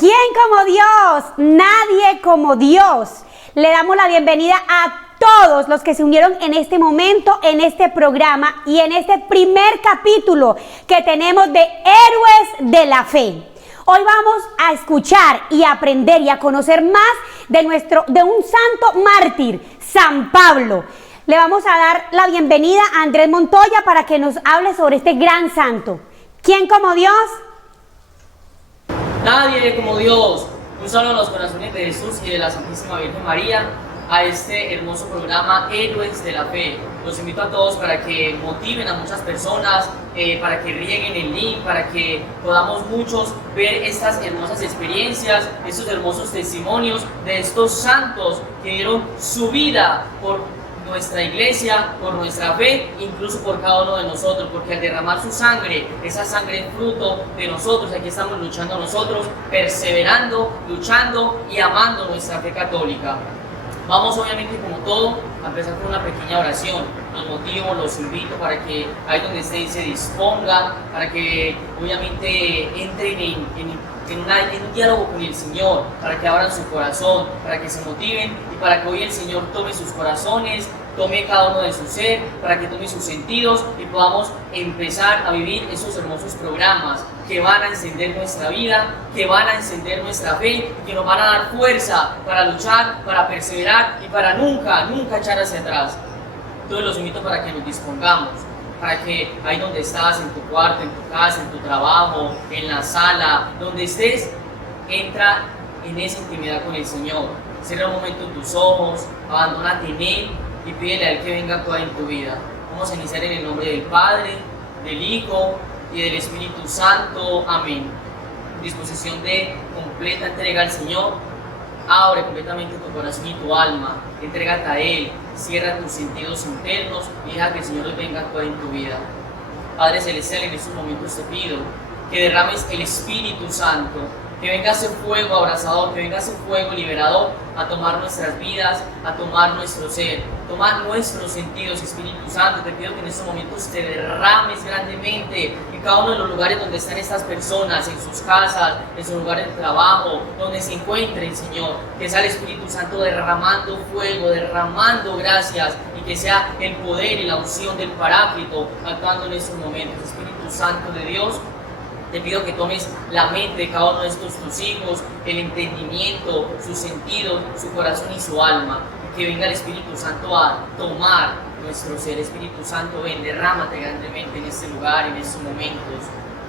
¿Quién como Dios? Nadie como Dios. Le damos la bienvenida a todos los que se unieron en este momento, en este programa y en este primer capítulo que tenemos de Héroes de la Fe. Hoy vamos a escuchar y aprender y a conocer más de un santo mártir, San Pablo. Le vamos a dar la bienvenida a Andrés Montoya para que nos hable sobre este gran santo. ¿Quién como Dios? Nadie como Dios. Un saludo a los corazones de Jesús y de la Santísima Virgen María a este hermoso programa Héroes de la Fe. Los invito a todos para que motiven a muchas personas, para que rieguen el link, para que podamos muchos ver estas hermosas experiencias, estos hermosos testimonios de estos santos que dieron su vida por nuestra iglesia, por nuestra fe, incluso por cada uno de nosotros, porque al derramar su sangre, esa sangre es fruto de nosotros. Aquí estamos luchando nosotros, perseverando, luchando y amando nuestra fe católica. Vamos obviamente como todo a empezar con una pequeña oración. Los motivo, los invito para que ahí donde estén se dispongan, para que obviamente entren en un diálogo con el Señor, para que abran su corazón, para que se motiven y para que hoy el Señor tome sus corazones, tome cada uno de su ser, para que tome sus sentidos y podamos empezar a vivir esos hermosos programas que van a encender nuestra vida, que van a encender nuestra fe, que nos van a dar fuerza para luchar, para perseverar y para nunca echar hacia atrás. Entonces los invito para que nos dispongamos, para que ahí donde estás, en tu cuarto, en tu casa, en tu trabajo, en la sala, donde estés, entra en esa intimidad con el Señor. Cierra un momento tus ojos, abandónate en Él y pídele a Él que venga a actuar en tu vida. Vamos a iniciar en el nombre del Padre, del Hijo y del Espíritu Santo. Amén. Disposición de completa entrega al Señor. Abre completamente tu corazón y tu alma, entrégate a Él, cierra tus sentidos internos y deja que el Señor venga a actuar en tu vida. Padre Celestial, en estos momentos te pido que derrames el Espíritu Santo, que venga ese fuego abrasador, que venga ese fuego liberador a tomar nuestras vidas, a tomar nuestro ser, tomar nuestros sentidos. Espíritu Santo, te pido que en estos momentos te derrames grandemente en cada uno de los lugares donde están estas personas, en sus casas, en sus lugares de trabajo, donde se encuentren, Señor, que sea el Espíritu Santo derramando fuego, derramando gracias, y que sea el poder y la unción del Paráclito actuando en estos momentos. Espíritu Santo de Dios, te pido que tomes la mente de cada uno de estos tus hijos, el entendimiento, sus sentidos, su corazón y su alma. Que venga el Espíritu Santo a tomar nuestro ser. Espíritu Santo, ven, derrámate grandemente en este lugar, en estos momentos.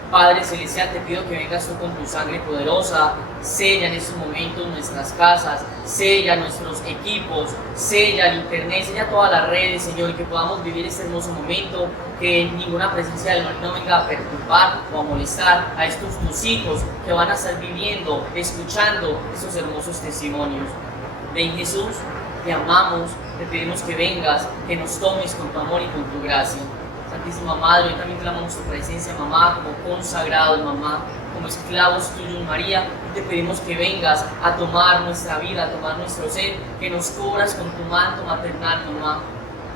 Padre Celestial, te pido que vengas tú con tu sangre poderosa, sella en estos momentos nuestras casas, sella nuestros equipos, sella el internet, sella todas las redes, Señor, y que podamos vivir este hermoso momento, que ninguna presencia del mal no venga a perturbar o a molestar a estos tus hijos que van a estar viviendo, escuchando estos hermosos testimonios. Ven, Jesús, te amamos, te pedimos que vengas, que nos tomes con tu amor y con tu gracia. Santísima Madre, hoy también clamamos tu presencia, mamá, como consagrados, mamá, como esclavos tuyos, María, y te pedimos que vengas a tomar nuestra vida, a tomar nuestro ser, que nos cubras con tu manto maternal, mamá.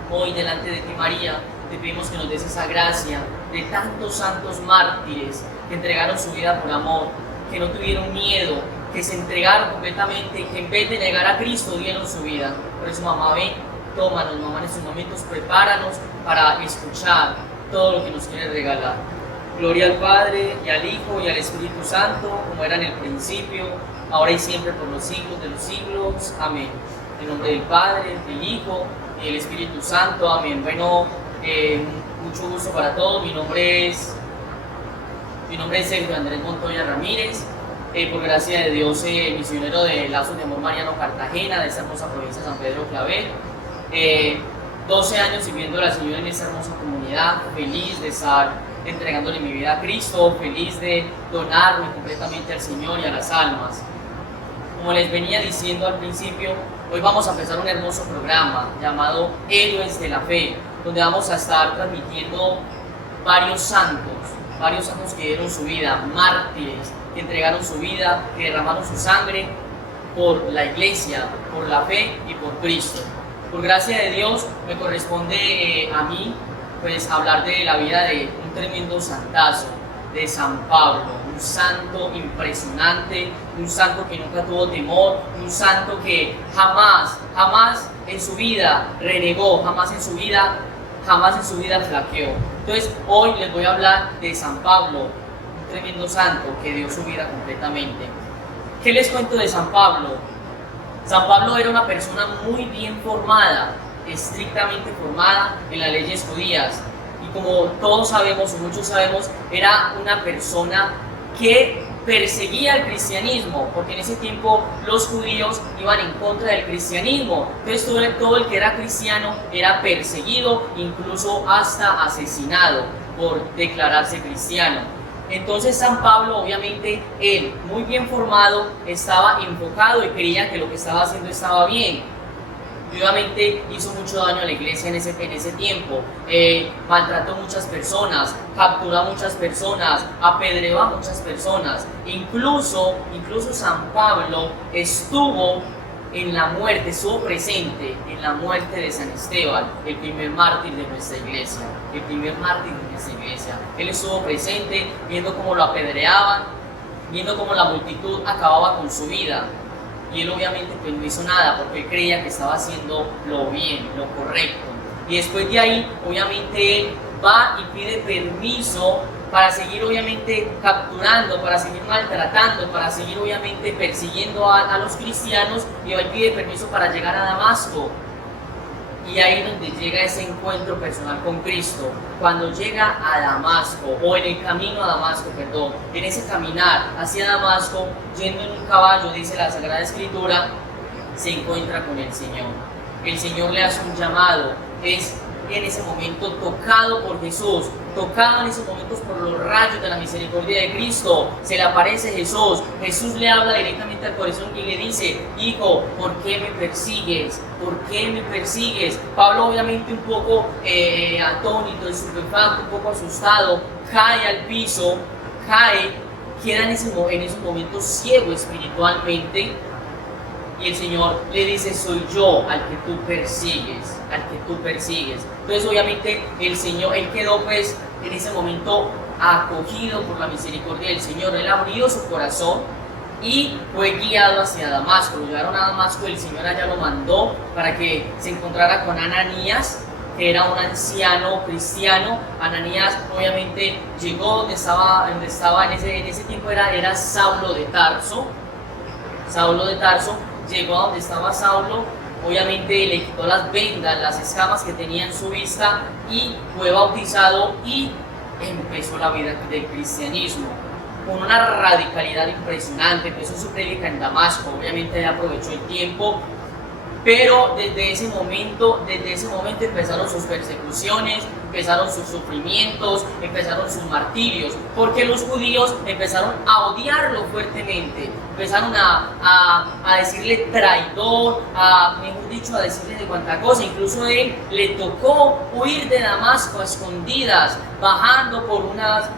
Hoy delante de ti, María, te pedimos que nos des esa gracia de tantos santos mártires que entregaron su vida por amor, que no tuvieron miedo, que se entregaron completamente, que en vez de negar a Cristo dieron su vida. Por eso, mamá, ven, tómanos, mamá, en estos momentos, prepáranos para escuchar todo lo que nos quiere regalar. Gloria al Padre, y al Hijo, y al Espíritu Santo, como era en el principio, ahora y siempre, por los siglos de los siglos. Amén. En nombre del Padre, del Hijo y del Espíritu Santo. Amén. Bueno, mucho gusto para todos. Mi nombre es Sergio Andrés Montoya Ramírez. Por gracia de Dios, misionero de Lazos de Amor Mariano Cartagena, de esta hermosa provincia de San Pedro Clavel. 12 años sirviendo a la Señora en esta hermosa comunidad, feliz de estar entregándole mi vida a Cristo, feliz de donarme completamente al Señor y a las almas. Como les venía diciendo al principio, hoy vamos a empezar un hermoso programa llamado Héroes de la Fe, donde vamos a estar transmitiendo varios santos que dieron su vida, mártires, que entregaron su vida, que derramaron su sangre por la iglesia, por la fe y por Cristo. Por gracia de Dios me corresponde a mí pues hablar de la vida de un tremendo santazo, de San Pablo, un santo impresionante, un santo que nunca tuvo temor, un santo que jamás en su vida renegó, jamás en su vida flaqueó. Entonces hoy les voy a hablar de San Pablo, un tremendo santo que dio su vida completamente. ¿Qué les cuento de San Pablo? San Pablo era una persona muy bien formada, estrictamente formada en las leyes judías. Y como todos sabemos, o muchos sabemos, era una persona que perseguía el cristianismo, porque en ese tiempo los judíos iban en contra del cristianismo. Entonces todo el que era cristiano era perseguido, incluso hasta asesinado por declararse cristiano. Entonces San Pablo, obviamente, él, muy bien formado, estaba enfocado y creía que lo que estaba haciendo estaba bien. Y obviamente hizo mucho daño a la iglesia en ese tiempo, maltrató a muchas personas, capturó a muchas personas, apedreó a muchas personas. Incluso San Pablo estuvo presente en la muerte de San Esteban, el primer mártir de nuestra iglesia, Él estuvo presente viendo cómo lo apedreaban, viendo cómo la multitud acababa con su vida. Y él obviamente pues no hizo nada porque él creía que estaba haciendo lo bien, lo correcto. Y después de ahí, obviamente él va y pide permiso para seguir obviamente capturando, para seguir maltratando, para seguir obviamente persiguiendo a los cristianos, y él pide permiso para llegar a Damasco. Y ahí es donde llega ese encuentro personal con Cristo. Cuando llega a Damasco, o en el camino a Damasco, en ese caminar hacia Damasco, yendo en un caballo, dice la Sagrada Escritura, se encuentra con el Señor. El Señor le hace un llamado, es en ese momento tocado por Jesús, tocado en esos momentos por los rayos de la misericordia de Cristo. Se le aparece Jesús, Jesús le habla directamente al corazón y le dice: hijo, ¿por qué me persigues? ¿Por qué me persigues? Pablo, obviamente un poco atónito, estupefacto, un poco asustado, cae al piso, queda en esos momentos ciego espiritualmente. Y el Señor le dice: soy yo al que tú persigues. Entonces obviamente el Señor, él quedó pues en ese momento acogido por la misericordia del Señor. Él abrió su corazón y fue guiado hacia Damasco. Lo llevaron a Damasco, el Señor allá lo mandó para que se encontrara con Ananías, que era un anciano cristiano. Ananías obviamente llegó donde estaba en ese tiempo era Saulo de Tarso. Llegó a donde estaba Saulo, obviamente le quitó las vendas, las escamas que tenía en su vista, y fue bautizado y empezó la vida del cristianismo con una radicalidad impresionante. Empezó su prédica en Damasco, obviamente aprovechó el tiempo, pero desde ese momento empezaron sus persecuciones, empezaron sus sufrimientos, empezaron sus martirios, porque los judíos empezaron a odiarlo fuertemente, empezaron a decirle traidor, a decirle de cuanta cosa. Incluso a él le tocó huir de Damasco a escondidas, bajando por unas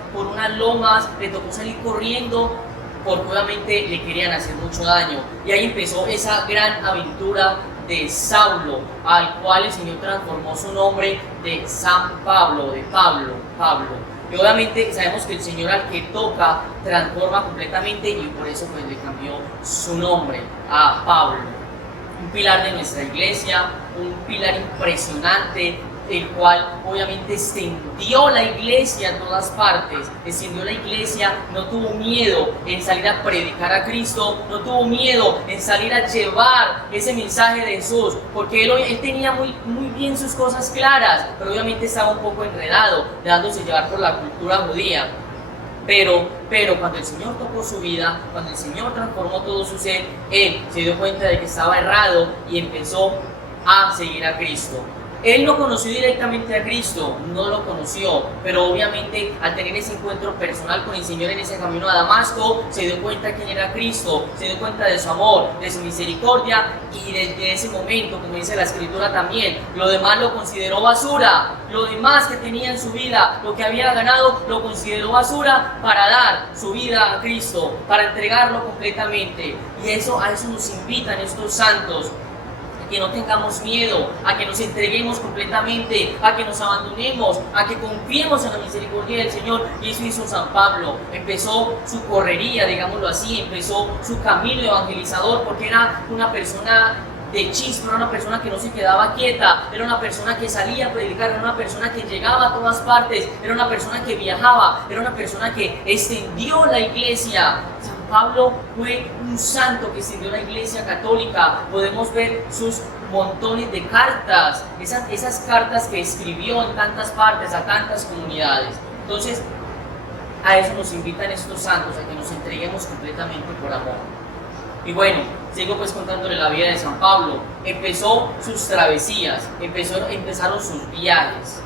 lomas, le tocó salir corriendo, porque obviamente le querían hacer mucho daño. Y ahí empezó esa gran aventura de Saulo, al cual el Señor transformó su nombre de San Pablo, de Pablo. Y obviamente sabemos que el Señor al que toca transforma completamente, y por eso pues le cambió su nombre a Pablo. Un pilar de nuestra iglesia, un pilar impresionante, el cual obviamente extendió la iglesia a todas partes, no tuvo miedo en salir a predicar a Cristo, no tuvo miedo en salir a llevar ese mensaje de Jesús, porque él tenía muy bien sus cosas claras, pero obviamente estaba un poco enredado, dejándose llevar por la cultura judía. Pero cuando el Señor tocó su vida, cuando el Señor transformó todo su ser, él se dio cuenta de que estaba errado y empezó a seguir a Cristo. Él no conoció directamente a Cristo, no lo conoció, pero obviamente al tener ese encuentro personal con el Señor en ese camino a Damasco, se dio cuenta quién era Cristo, se dio cuenta de su amor, de su misericordia, y desde ese momento, como dice la Escritura también, lo demás lo consideró basura. Lo demás que tenía en su vida, lo que había ganado, lo consideró basura para dar su vida a Cristo, para entregarlo completamente. Y a eso nos invitan estos santos. que no tengamos miedo, a que nos entreguemos completamente, a que nos abandonemos, a que confiemos en la misericordia del Señor. Y eso hizo San Pablo. Empezó su correría, digámoslo así, empezó su camino evangelizador, porque era una persona de chispa, era una persona que no se quedaba quieta, era una persona que salía a predicar, era una persona que llegaba a todas partes, era una persona que viajaba, era una persona que extendió la iglesia. San Pablo fue un santo que extendió la iglesia católica. Podemos ver sus montones de cartas, esas cartas que escribió en tantas partes, a tantas comunidades. Entonces, a eso nos invitan estos santos, a que nos entreguemos completamente por amor. Y bueno, sigo pues contándole la vida de San Pablo. Empezó sus travesías, empezaron sus viajes,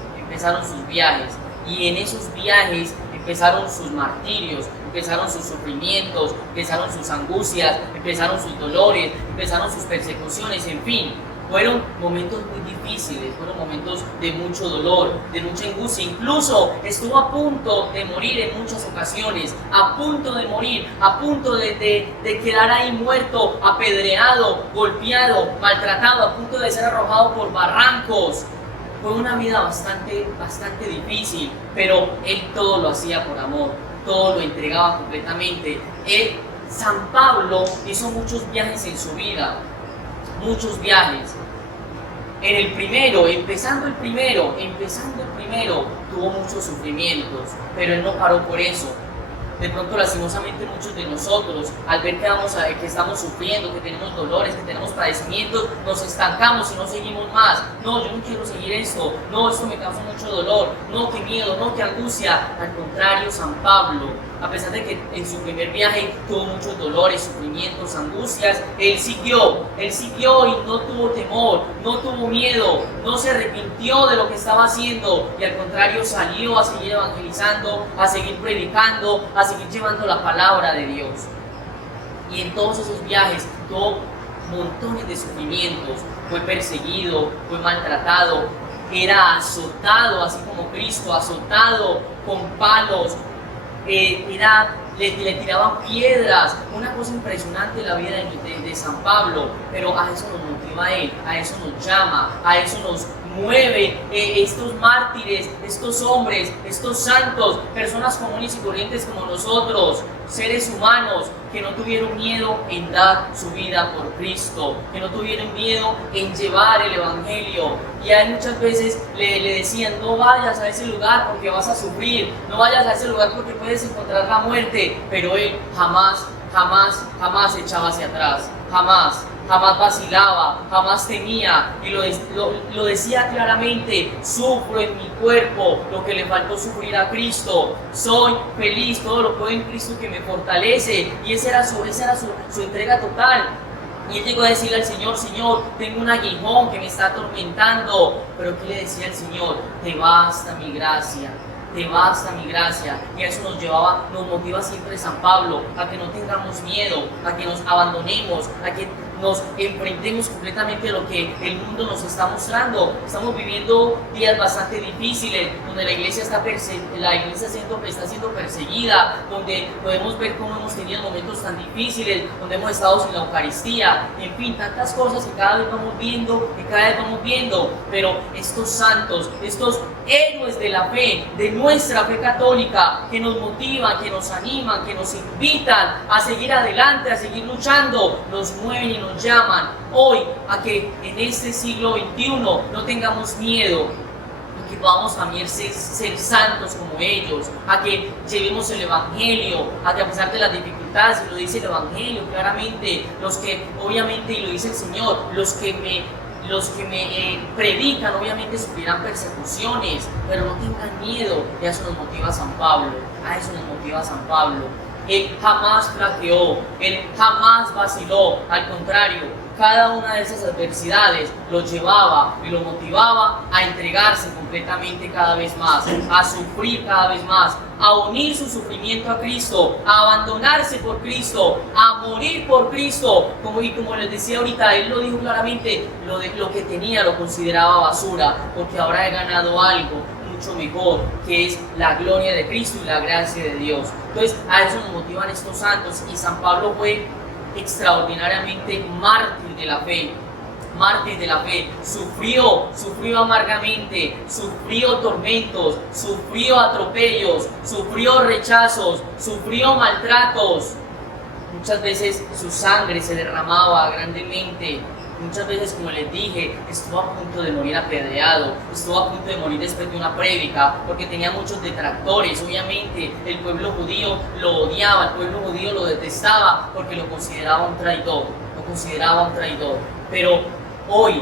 y en esos viajes empezaron sus martirios, empezaron sus sufrimientos, empezaron sus angustias, empezaron sus dolores, empezaron sus persecuciones, en fin. Fueron momentos muy difíciles, fueron momentos de mucho dolor, de mucha angustia. Incluso estuvo a punto de morir en muchas ocasiones, a punto de morir, a punto de quedar ahí muerto, apedreado, golpeado, maltratado, a punto de ser arrojado por barrancos. Fue una vida bastante difícil, pero él todo lo hacía por amor, todo lo entregaba completamente. San Pablo hizo muchos viajes en su vida, muchos viajes. Empezando el primero, tuvo muchos sufrimientos, pero él no paró por eso. De pronto, lastimosamente, muchos de nosotros, al ver que estamos sufriendo, que tenemos dolores, que tenemos padecimientos, nos estancamos y no seguimos más. No, yo no quiero seguir esto. No, esto me causa mucho dolor. No, qué miedo, no, qué angustia. Al contrario, San Pablo, a pesar de que en su primer viaje tuvo muchos dolores, sufrimientos, angustias, él siguió y no tuvo temor, no tuvo miedo, no se arrepintió de lo que estaba haciendo, y al contrario salió a seguir evangelizando, a seguir predicando, a seguir llevando la palabra de Dios. Y en todos esos viajes tuvo montones de sufrimientos, fue perseguido, fue maltratado, era azotado, así como Cristo, azotado con palos, le tiraban piedras, una cosa impresionante la vida de San Pablo, pero a eso nos motiva a él, a eso nos llama, a eso nos mueve. Estos mártires, estos hombres, estos santos, personas comunes y corrientes como nosotros, seres humanos que no tuvieron miedo en dar su vida por Cristo, que no tuvieron miedo en llevar el Evangelio. Y hay muchas veces le decían: no vayas a ese lugar porque vas a sufrir, no vayas a ese lugar porque puedes encontrar la muerte, pero él jamás se echaba hacia atrás, jamás vacilaba, jamás temía, y lo decía claramente: sufro en mi cuerpo lo que le faltó sufrir a Cristo, soy feliz, todo lo puedo en Cristo que me fortalece. Y esa era su entrega total. Y él llegó a decirle al Señor: Señor, tengo un aguijón que me está atormentando. Pero ¿qué le decía el Señor? Te basta mi gracia. Te basta mi gracia. Y a eso nos motiva siempre San Pablo, a que no tengamos miedo, a que nos abandonemos, a que nos enfrentemos completamente a lo que el mundo nos está mostrando. Estamos viviendo días bastante difíciles, donde la iglesia está siendo perseguida, donde podemos ver cómo hemos tenido momentos tan difíciles, donde hemos estado sin la Eucaristía, en fin, tantas cosas que cada vez vamos viendo, pero estos santos, estos héroes de la fe, de nuestra fe católica, que nos motivan, que nos animan, que nos invitan a seguir adelante, a seguir luchando, nos mueven y nos llaman hoy a que en este siglo XXI no tengamos miedo, a que podamos también ser santos como ellos, a que llevemos el Evangelio, a que a pesar de las dificultades, y lo dice el Evangelio claramente, los que obviamente, y lo dice el Señor, los que me predican obviamente sufrirán persecuciones, pero no tengan miedo. Y a eso nos motiva San Pablo, Él jamás flaqueó, él jamás vaciló, al contrario, cada una de esas adversidades lo llevaba y lo motivaba a entregarse completamente cada vez más, a sufrir cada vez más, a unir su sufrimiento a Cristo, a abandonarse por Cristo, a morir por Cristo. Como les decía ahorita, él lo dijo claramente: lo que tenía lo consideraba basura, porque ahora he ganado algo mucho mejor, que es la gloria de Cristo y la gracia de Dios. Entonces, a eso nos motivan estos santos, y San Pablo fue extraordinariamente mártir de la fe. mártir de la fe, sufrió amargamente, sufrió tormentos, sufrió atropellos, sufrió rechazos, sufrió maltratos. Muchas veces su sangre se derramaba grandemente. Muchas veces, como les dije, estuvo a punto de morir apedreado, estuvo a punto de morir después de una prédica, porque tenía muchos detractores. Obviamente, el pueblo judío lo odiaba, el pueblo judío lo detestaba, porque lo consideraba un traidor, Pero hoy,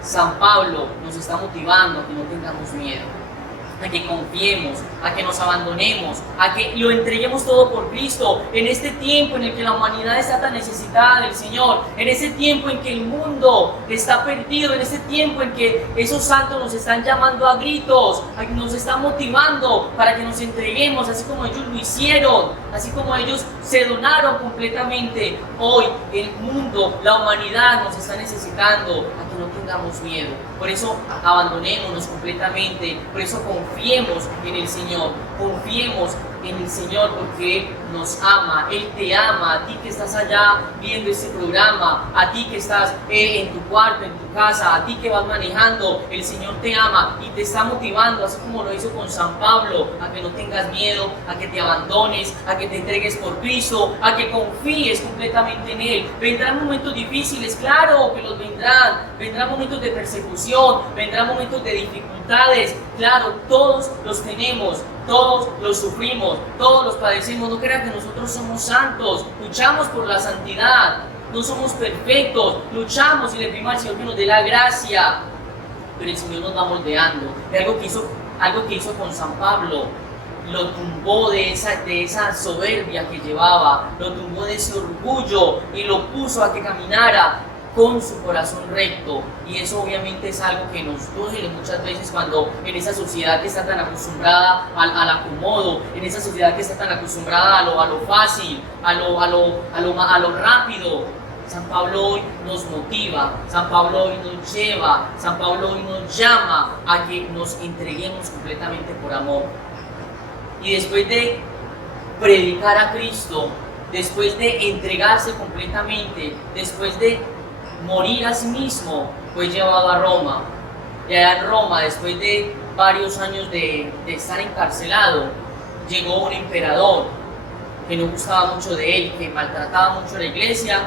San Pablo nos está motivando a que no tengamos miedo, a que confiemos, a que nos abandonemos, a que lo entreguemos todo por Cristo, en este tiempo en el que la humanidad está tan necesitada del Señor, en ese tiempo en que el mundo está perdido, en ese tiempo en que esos santos nos están llamando a gritos, a que nos están motivando para que nos entreguemos, así como ellos lo hicieron, así como ellos se donaron completamente. Hoy el mundo, la humanidad nos está necesitando a que no tengamos miedo. Por eso abandonémonos completamente, por eso confiemos en el Señor, porque Él nos ama, Él te ama, a ti que estás allá viendo este programa, a ti que estás en tu cuarto, en tu casa, a ti que vas manejando, el Señor te ama y te está motivando, así como lo hizo con San Pablo, a que no tengas miedo, a que te abandones, a que te entregues por Cristo, a que confíes completamente en Él. Vendrán momentos difíciles, claro que los vendrán momentos de persecución, vendrán momentos de dificultades, claro, todos los tenemos, todos los sufrimos, todos los padecemos. No crean que nosotros somos santos, luchamos por la santidad, no somos perfectos, luchamos y le pedimos al Señor que nos dé la gracia, pero el Señor nos va moldeando. Algo que hizo con San Pablo, lo tumbó de esa soberbia que llevaba, lo tumbó de ese orgullo y lo puso a que caminara con su corazón recto. Y eso obviamente es algo que nos duele muchas veces cuando en esa sociedad que está tan acostumbrada al acomodo, en esa sociedad que está tan acostumbrada a lo fácil, a lo rápido. San Pablo hoy nos motiva, San Pablo hoy nos lleva, San Pablo hoy nos llama a que nos entreguemos completamente por amor. Y después de predicar a Cristo, después de entregarse completamente, después de morir a sí mismo, fue llevado a Roma. Y allá en Roma, después de varios años de estar encarcelado, llegó un emperador que no gustaba mucho de él, que maltrataba mucho a la iglesia,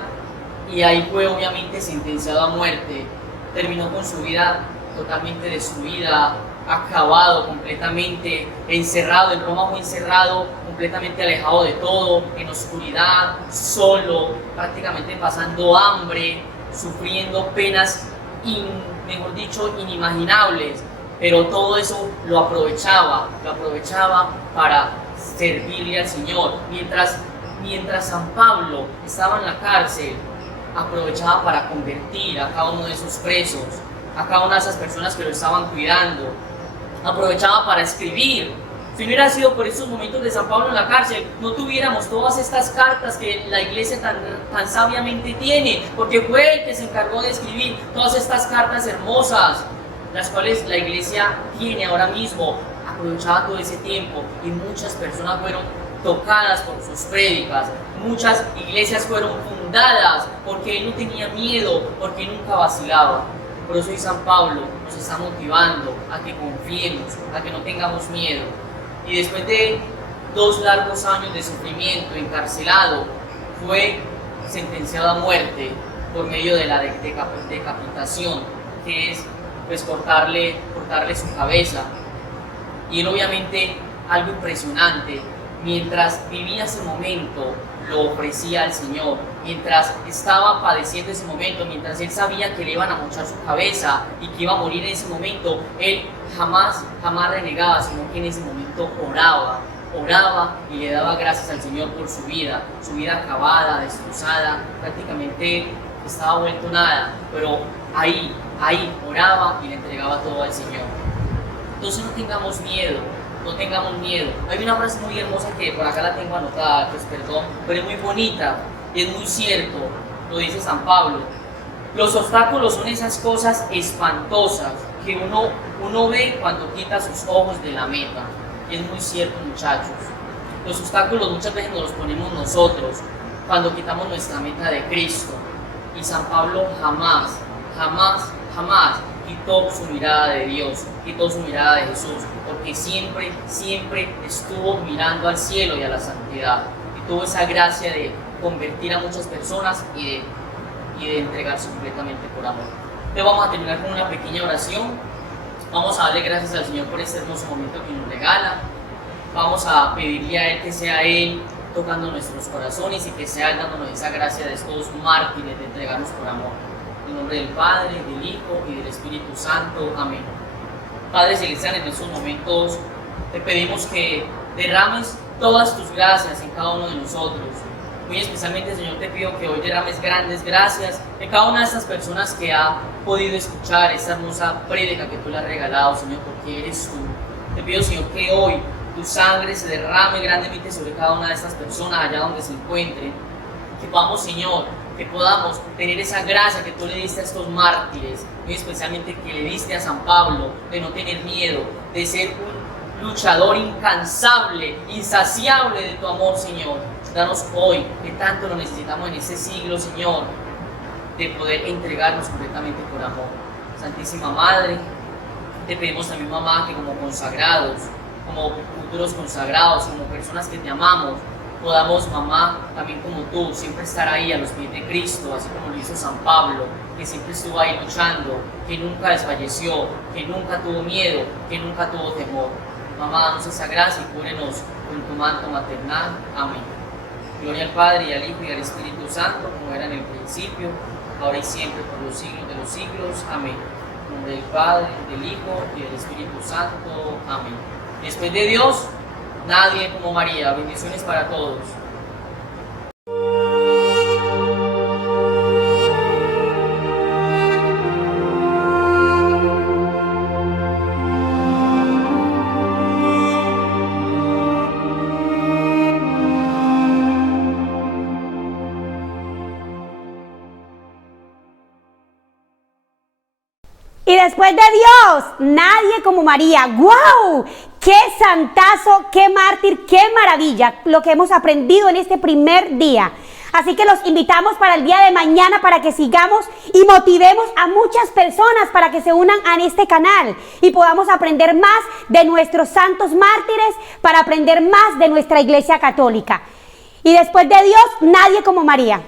y ahí fue obviamente sentenciado a muerte. Terminó con su vida totalmente destruida, acabado completamente, encerrado. En Roma fue encerrado, completamente alejado de todo, en oscuridad, solo, prácticamente pasando hambre, sufriendo penas, mejor dicho, inimaginables. Pero todo eso lo aprovechaba para servirle al Señor. Mientras San Pablo estaba en la cárcel, aprovechaba para convertir a cada uno de esos presos, a cada una de esas personas que lo estaban cuidando. Aprovechaba para escribir. Si no hubiera sido por esos momentos de San Pablo en la cárcel, no tuviéramos todas estas cartas que la iglesia tan sabiamente tiene, porque fue el que se encargó de escribir todas estas cartas hermosas, las cuales la iglesia tiene ahora mismo. Aprovechaba todo ese tiempo y muchas personas fueron tocadas por sus prédicas, muchas iglesias fueron fundadas porque él no tenía miedo, porque nunca vacilaba. Por eso hoy San Pablo nos está motivando a que confiemos, a que no tengamos miedo. Y después de 2 largos años de sufrimiento, encarcelado, fue sentenciado a muerte por medio de la decapitación, que es pues cortarle su cabeza. Y él obviamente, algo impresionante, mientras vivía ese momento, lo ofrecía al Señor. Mientras estaba padeciendo ese momento, mientras él sabía que le iban a mochar su cabeza y que iba a morir en ese momento, él jamás renegaba, sino que en ese momento oraba y le daba gracias al Señor por su vida acabada, destrozada, prácticamente estaba vuelto nada, pero ahí oraba y le entregaba todo al Señor. Entonces no tengamos miedo. Hay una frase muy hermosa que por acá la tengo anotada, pues perdón, pero es muy bonita y es muy cierto, lo dice San Pablo. Los obstáculos son esas cosas espantosas que uno ve cuando quita sus ojos de la meta. Y es muy cierto, muchachos. Los obstáculos muchas veces nos los ponemos nosotros cuando quitamos nuestra meta de Cristo. Y San Pablo jamás jamás, jamás quitó su mirada de Dios, quitó su mirada de Jesús, porque siempre, siempre estuvo mirando al cielo y a la santidad, y tuvo esa gracia de convertir a muchas personas y de entregarse completamente por amor. Entonces vamos a terminar con una pequeña oración. Vamos a darle gracias al Señor por este hermoso momento que nos regala. Vamos a pedirle a Él que sea Él tocando nuestros corazones y que sea Él dándonos esa gracia de estos mártires de entregarnos por amor. En nombre del Padre, del Hijo y del Espíritu Santo. Amén. Padre Celestial, en estos momentos te pedimos que derrames todas tus gracias en cada uno de nosotros. Muy especialmente, Señor, te pido que hoy derrames grandes gracias en cada una de estas personas que ha podido escuchar esta hermosa prédica que tú le has regalado, Señor, porque eres tú. Te pido, Señor, que hoy tu sangre se derrame grandemente sobre cada una de estas personas allá donde se encuentren. Que podamos, Señor, que podamos tener esa gracia que tú le diste a estos mártires, muy especialmente que le diste a San Pablo, de no tener miedo, de ser un luchador incansable, insaciable de tu amor, Señor. Danos hoy, que tanto lo necesitamos en este siglo, Señor, de poder entregarnos completamente por amor. Santísima Madre, te pedimos también, mamá, que como consagrados, como futuros consagrados, como personas que te amamos, podamos, mamá, también como tú, siempre estar ahí a los pies de Cristo, así como lo hizo San Pablo, que siempre estuvo ahí luchando, que nunca desfalleció, que nunca tuvo miedo, que nunca tuvo temor. Mamá, danos esa gracia y cúbrenos con tu manto maternal. Amén. Gloria al Padre, y al Hijo, y al Espíritu Santo, como era en el principio, ahora y siempre, por los siglos de los siglos. Amén. En nombre del Padre, del Hijo y del Espíritu Santo. Amén. Después de Dios, nadie como María. Bendiciones para todos. Y después de Dios, nadie como María. ¡Wow! ¡Qué santazo, qué mártir, qué maravilla lo que hemos aprendido en este primer día! Así que los invitamos para el día de mañana para que sigamos y motivemos a muchas personas para que se unan a este canal y podamos aprender más de nuestros santos mártires, para aprender más de nuestra Iglesia Católica. Y después de Dios, nadie como María.